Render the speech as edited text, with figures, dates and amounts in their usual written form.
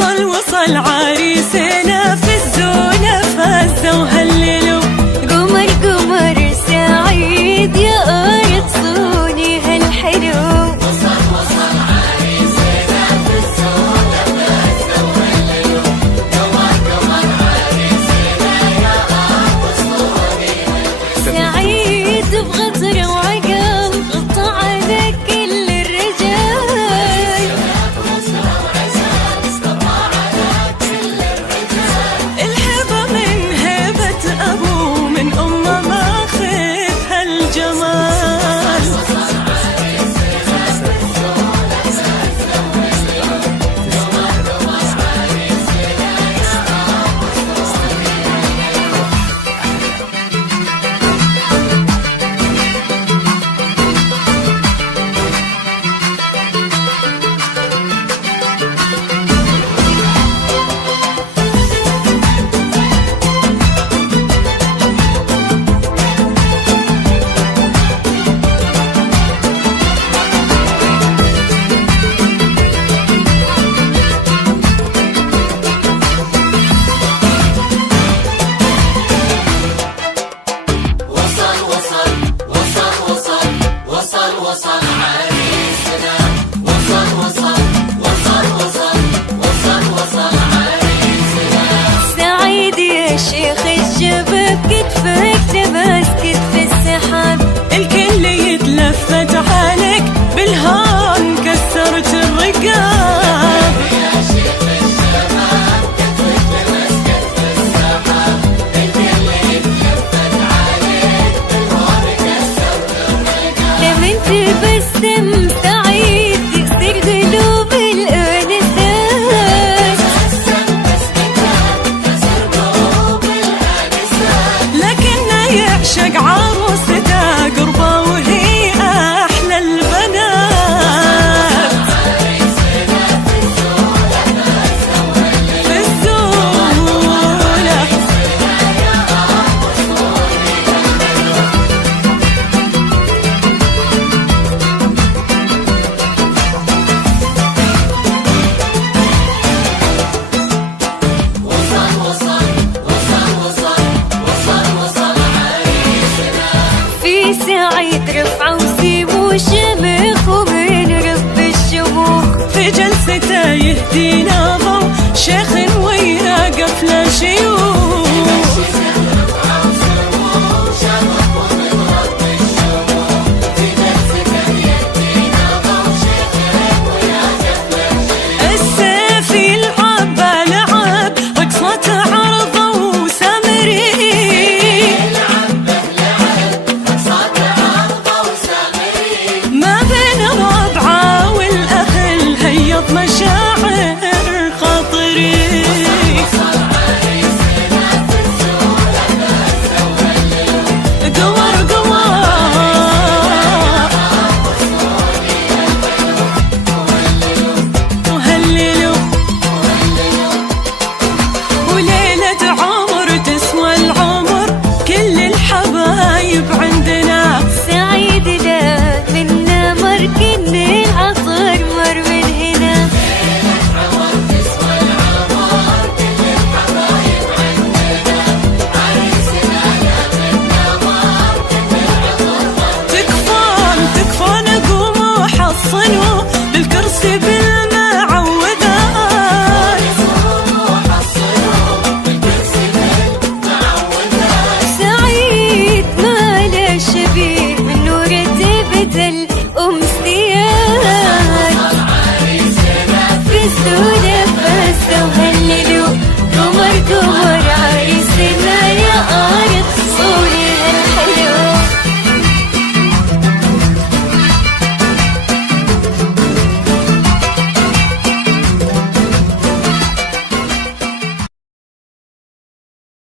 وصل عريسنا في الزونة فازوا وهللوا. قمر قمر سعيد يا أرض صوني هالحلو. وصل عريسنا في الزونة فازوا وهللوا. قمر قمر عريسنا يا أرض صوني هالحلو. سعيد بغطر وعقل غطى على كل الرجال. الهبة من هبة أبوه من أمه ماخذ هالجمال. وصل عريسنا. وصل عريسنا. سعيد يا شيخ الشباب كتفك لباس كتف السحاب. الكل يتلفت عليك بالهون كسرت الرقاب. يا شيخ الشباب كتفك لباس كتف السحاب. الكل يتلفت عليك بالهون كسرت الرقاب. لمن تبسم سعيد يكسر قلوب الآنسات. كسر قلوب الآنسات. لكنه يعشق عروسته قربه وهي أحلى البنات. في الزونة وصل عريسنا. في سعيد رفعة وسيم وشمخ ومن رب الشموخ. في جلسته يهدينا ضو شيخ ويا قفله شيوخ.